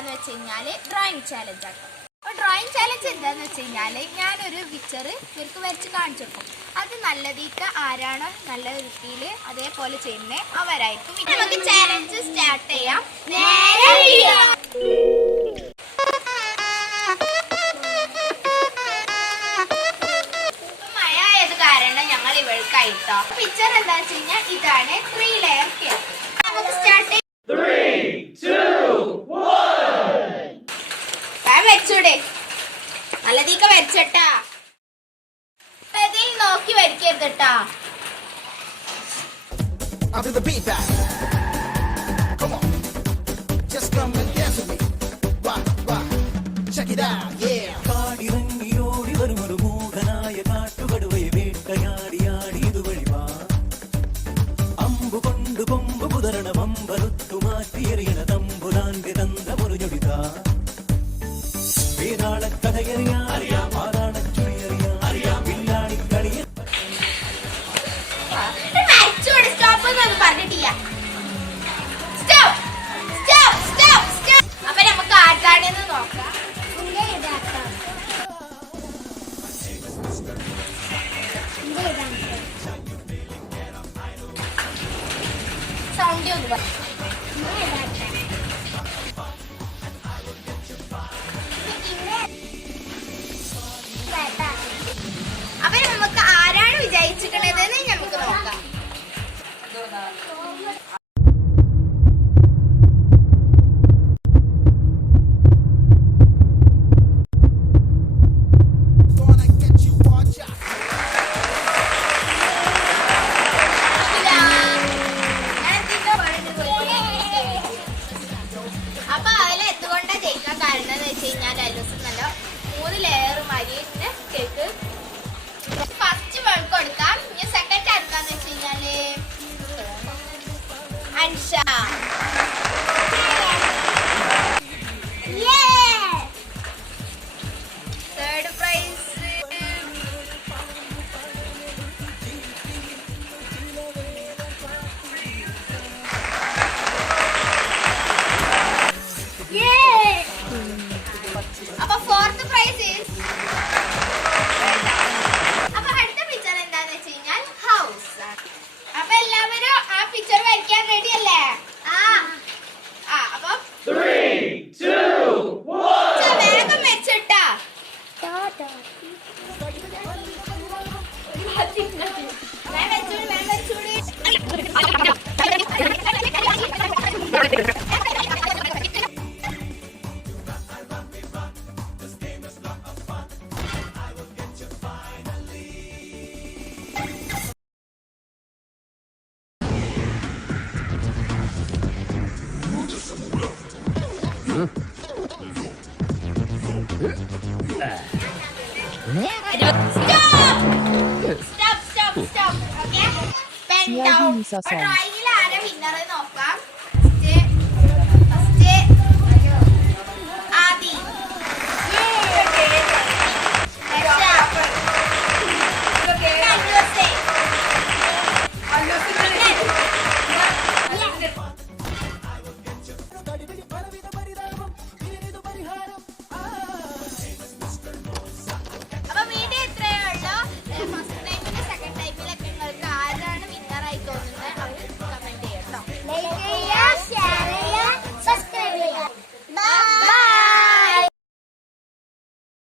എന്താന്ന് വെച്ച് കഴിഞ്ഞാല് ഡ്രോയിങ് ചാലഞ്ച് ആണ്. അപ്പോൾ ഡ്രോയിങ് ചാലഞ്ച് എന്താന്ന് വെച്ച് കഴിഞ്ഞാല് ഞാനൊരു പിക്ചർ ഇവർക്ക് വരച്ച് കാണിച്ചു കൊടുക്കും. അത് നല്ല രീതിക്ക് ആരാണ് നല്ല രീതിയിൽ അതേപോലെ ചെയ്യുന്നത് അവരായിരിക്കും. നമുക്ക് ചാലഞ്ച് സ്റ്റാർട്ട് ചെയ്യാം. മഴ ആയത് കാരണം ഞങ്ങൾ ഇവൾക്കായിട്ടോ. പിക്ചർ എന്താ വെച്ച് കഴിഞ്ഞാൽ ഇതാണ് 3 ലെയർ കേക്ക്. നമുക്ക് സ്റ്റാർട്ട് ചെയ്യാം. 3, 2, 1. വെച്ചൂടെ നല്ല തീക്ക വരച്ചട്ടാ. നോക്കി വരക്കരുതട്ടാ. After the beat back, come on, just come and dance with me. Why, check it out, yeah. കാടിറങ്ങിയോടി വരുമൊരു മൂകനായ കാട്ടുകടുവയെ വേട്ടയാടിയാടി ഇതുവഴിവാ. അമ്പു കൊണ്ടു കൊമ്പ് കുതരണ വമ്പറുത്തു മാറ്റിയെറിയണ തമ്പുരാന്റെ തന്ത്രമൊരു ഞൊടിതാ. വേതാള കഥയറിയാം, പാതാള ചുഴിയറിയാം, വില്ലാളി കളിയ അപ്പൊ നമുക്ക് ആർക്കാണെന്ന് നോക്കാം. സൗണ്ട് ഒന്ന് അപ്പൊ നമുക്ക് ആരാണ് വിജയിച്ചിട്ടുള്ളതെന്ന് നമുക്ക് നോക്കാം. Gonna get you, watch out. അപ്പൊ അതിൽ എന്തുകൊണ്ടാ ജയിക്കാൻ കാരണം എന്ന് വെച്ച് കഴിഞ്ഞാൽ നല്ല 3 ലെയർ മാരിന്റെ കേക്ക് ഫസ്റ്റ് വേൾക്ക് കൊടുക്കാം. ഇനി സെക്കൻഡ് ആർക്കാന്ന് വെച്ച് കഴിഞ്ഞാല് അൻഷ. തേർഡ് പ്രൈസ് അപ്പൊ ഫോർത്ത് പ്രൈസ് ഈസ്. അപ്പൊ അടുത്ത പിക്ചർ എന്താന്ന് വെച്ച് കഴിഞ്ഞാൽ ഹൗസ്. അപ്പൊ എല്ലാവരും ആ പിക്ചർ വരയ്ക്കാൻ റെഡി അല്ലേ? അപ്പൊ 3, 2, 1. വേഗം വെച്ചിട്ടാ. Stop. Okay? Pen down. Drawing